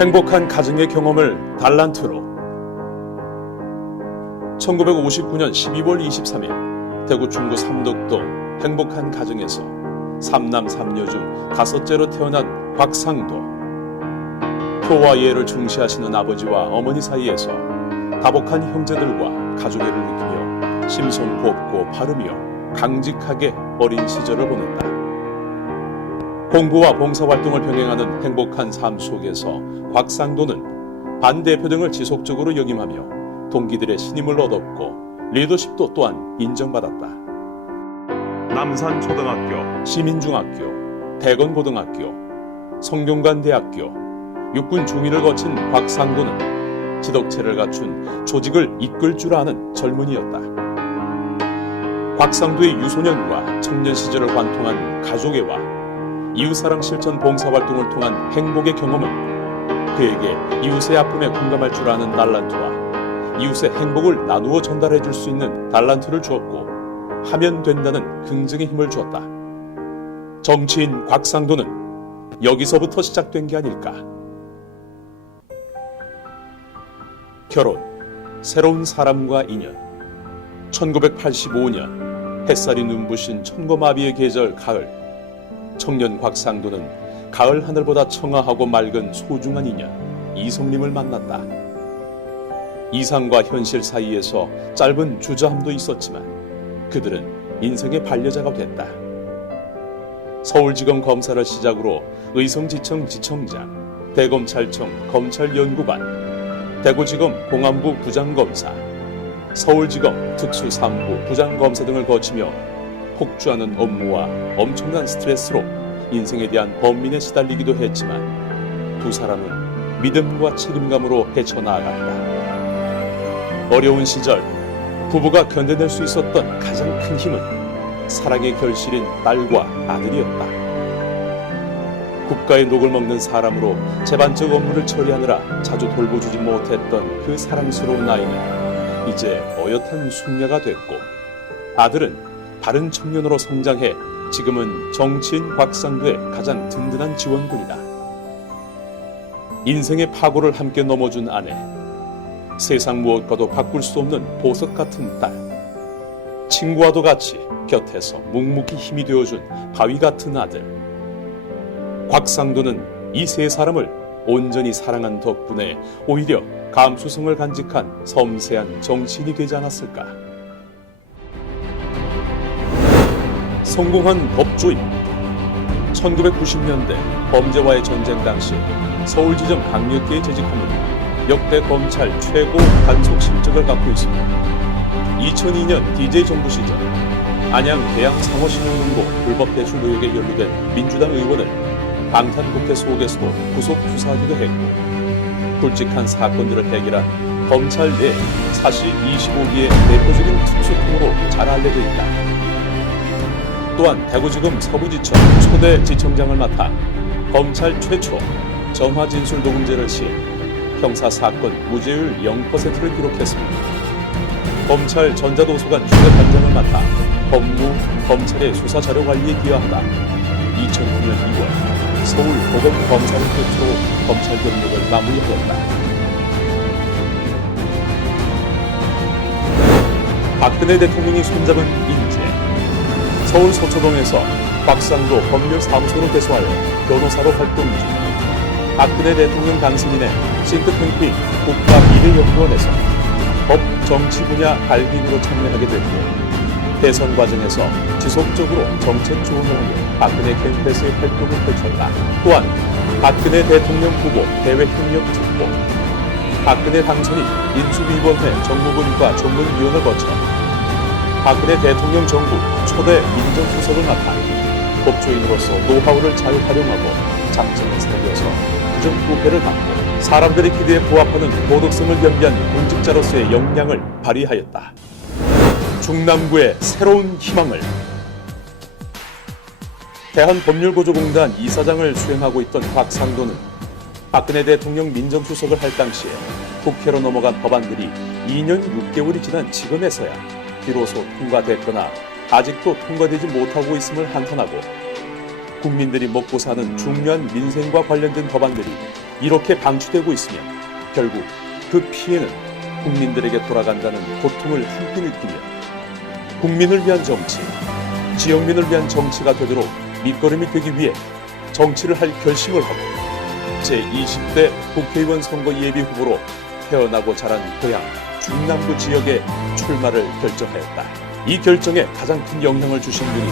행복한 가정의 경험을 달란트로. 1959년 12월 23일 대구 중구 삼덕동 행복한 가정에서 3남 3녀 중 5째로 태어난 곽상도. 효와 예를 중시하시는 아버지와 어머니 사이에서 다복한 형제들과 가족애를 느끼며 심성 곱고 바르며 강직하게 어린 시절을 보냈다. 공부와 봉사활동을 병행하는 행복한 삶 속에서 곽상도는 반대표 등을 지속적으로 역임하며 동기들의 신임을 얻었고 리더십도 또한 인정받았다. 남산초등학교, 시민중학교, 대건고등학교, 성균관대학교, 육군 중위를 거친 곽상도는 지덕체를 갖춘 조직을 이끌 줄 아는 젊은이였다. 곽상도의 유소년과 청년 시절을 관통한 가족애와 이웃사랑 실천 봉사활동을 통한 행복의 경험은 그에게 이웃의 아픔에 공감할 줄 아는 달란트와 이웃의 행복을 나누어 전달해 줄 수 있는 달란트를 주었고 하면 된다는 긍정의 힘을 주었다. 정치인 곽상도는 여기서부터 시작된 게 아닐까. 결혼, 새로운 사람과 인연. 1985년 햇살이 눈부신 천고마비의 계절 가을. 청년 곽상도는 가을 하늘보다 청아하고 맑은 소중한 인연 이성림을 만났다. 이상과 현실 사이에서 짧은 주저함도 있었지만 그들은 인생의 반려자가 됐다. 서울지검 검사를 시작으로 의성지청 지청장, 대검찰청 검찰연구관, 대구지검 공안부 부장검사, 서울지검 특수사무부 부장검사 등을 거치며 폭주하는 업무와 엄청난 스트레스로 인생에 대한 번민에 시달리기도 했지만 두 사람은 믿음과 책임감으로 헤쳐나아갔다. 어려운 시절 부부가 견뎌낼 수 있었던 가장 큰 힘은 사랑의 결실인 딸과 아들이었다. 국가의 녹을 먹는 사람으로 재반적 업무를 처리하느라 자주 돌보주지 못했던 그 사랑스러운 아이는 이제 어엿한 숙녀가 됐고 아들은 바른 청년으로 성장해 지금은 정치인 곽상도의 가장 든든한 지원군이다. 인생의 파고를 함께 넘어준 아내, 세상 무엇과도 바꿀 수 없는 보석 같은 딸, 친구와도 같이 곁에서 묵묵히 힘이 되어준 바위 같은 아들. 곽상도는 이 세 사람을 온전히 사랑한 덕분에 오히려 감수성을 간직한 섬세한 정치인이 되지 않았을까. 성공한 법조인. 1990년대 범죄와의 전쟁 당시 서울지점 강력계에 재직하며 역대 검찰 최고 단속 실적을 갖고 있습니다. 2002년 DJ 정부 시절 안양 계양상어신용금고 불법 대출 의혹에 연루된 민주당 의원을 방탄국회 속에서도 구속 수사하기도 했고 굵직한 사건들을 해결한 검찰 내 사실 25기의 대표적인 특수통으로 잘 알려져 있다. 또한 대구지검 서부지청 초대 지청장을 맡아 검찰 최초 전화진술 녹음제를 시해 형사사건 무죄율 0%를 기록했습니다. 검찰 전자도서관 초대 단장을 맡아 법무, 검찰의 수사자료관리에 기여하다 2009년 2월 서울보건검사를 끝으로 검찰 경력을 마무리하였다. 박근혜 대통령이 손잡은 인재. 서울 서초동에서 곽상도 법률사무소로 개소하여 변호사로 활동 중 박근혜 대통령 당선인의 싱크탱크인 국가미래연구원에서 법 정치 분야 발기인으로 참여하게 됐고 대선 과정에서 지속적으로 정책 조언을 하며 박근혜 캠페스의 활동을 펼쳤다. 또한 박근혜 대통령 후보 대외협력특보, 박근혜 당선인 인수위원회 정무분과 전문위원을 거쳐 박근혜 대통령 정부 초대 민정수석을 맡아 법조인으로서 노하우를 잘 활용하고 작전을 살려서 부정부패를 막고 사람들의 기대에 부합하는 도덕성을 겸비한 공직자로서의 역량을 발휘하였다. 중남구의 새로운 희망을. 대한법률구조공단 이사장을 수행하고 있던 곽상도는 박근혜 대통령 민정수석을 할 당시에 국회로 넘어간 법안들이 2년 6개월이 지난 지금에서야 비로소 통과됐거나 아직도 통과되지 못하고 있음을 한탄하고 국민들이 먹고 사는 중요한 민생과 관련된 법안들이 이렇게 방치되고 있으면 결국 그 피해는 국민들에게 돌아간다는 고통을 함께 느끼며 국민을 위한 정치, 지역민을 위한 정치가 되도록 밑거름이 되기 위해 정치를 할 결심을 하고 제20대 국회의원 선거 예비 후보로 태어나고 자란 고향 중남구 지역에 출마를 결정하였다. 이 결정에 가장 큰 영향을 주신 분이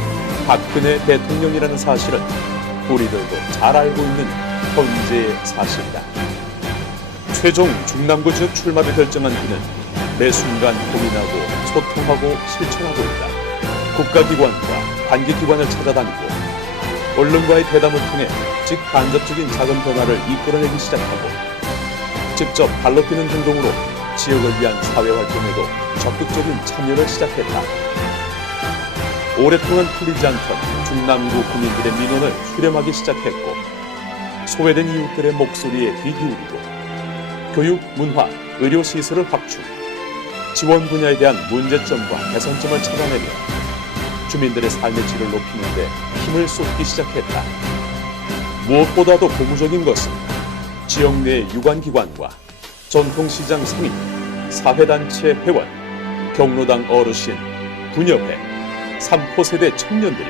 박근혜 대통령이라는 사실은 우리들도 잘 알고 있는 현재의 사실이다. 최종 중남구 지역 출마를 결정한 그는 매 순간 고민하고 소통하고 실천하고 있다. 국가기관과 관계기관을 찾아다니고 언론과의 대담을 통해 직간접적인 작은 변화를 이끌어내기 시작하고 직접 발로 뛰는 행동으로 지역을 위한 사회활동에도 적극적인 참여를 시작했다. 오랫동안 풀리지 않던 중남구 국민들의 민원을 수렴하기 시작했고 소외된 이웃들의 목소리에 귀 기울이고 교육, 문화, 의료시설을 확충, 지원 분야에 대한 문제점과 개선점을 찾아내며 주민들의 삶의 질을 높이는 데 힘을 쏟기 시작했다. 무엇보다도 고무적인 것은 지역 내 유관기관과 전통시장 상인, 사회단체 회원, 경로당 어르신, 분협회, 삼포세대 청년들이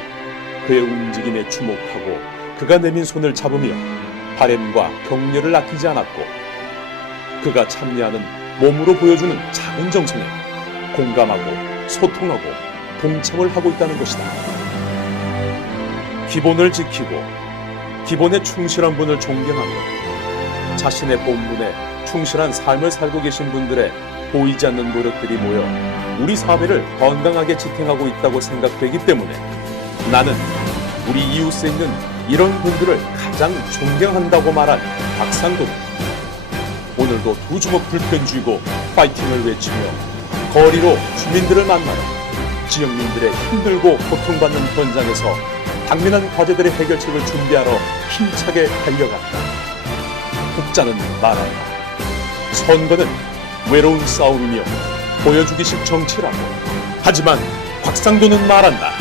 그의 움직임에 주목하고 그가 내민 손을 잡으며 바램과 격려를 아끼지 않았고 그가 참여하는 몸으로 보여주는 작은 정성에 공감하고 소통하고 동참을 하고 있다는 것이다. 기본을 지키고 기본에 충실한 분을 존경하며 자신의 본분에 충실한 삶을 살고 계신 분들의 보이지 않는 노력들이 모여 우리 사회를 건강하게 지탱하고 있다고 생각되기 때문에 나는 우리 이웃에 있는 이런 분들을 가장 존경한다고 말한 박상돈 오늘도 두 주먹 불편 쥐고 파이팅을 외치며 거리로 주민들을 만나러 지역민들의 힘들고 고통받는 현장에서 당면한 과제들의 해결책을 준비하러 힘차게 달려갔다. 국자는 말한다. 선거는 외로운 싸움이며 보여주기식 정치라고. 하지만 곽상도는 말한다.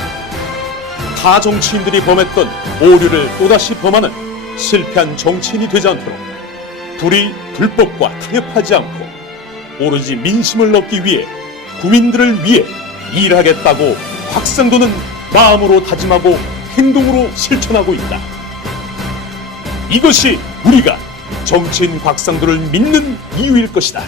타 정치인들이 범했던 오류를 또다시 범하는 실패한 정치인이 되지 않도록 불의, 불법과 타협하지 않고 오로지 민심을 얻기 위해 국민들을 위해 일하겠다고 곽상도는 마음으로 다짐하고 행동으로 실천하고 있다. 이것이 우리가 정치인 곽상도를 믿는 이유일 것이다.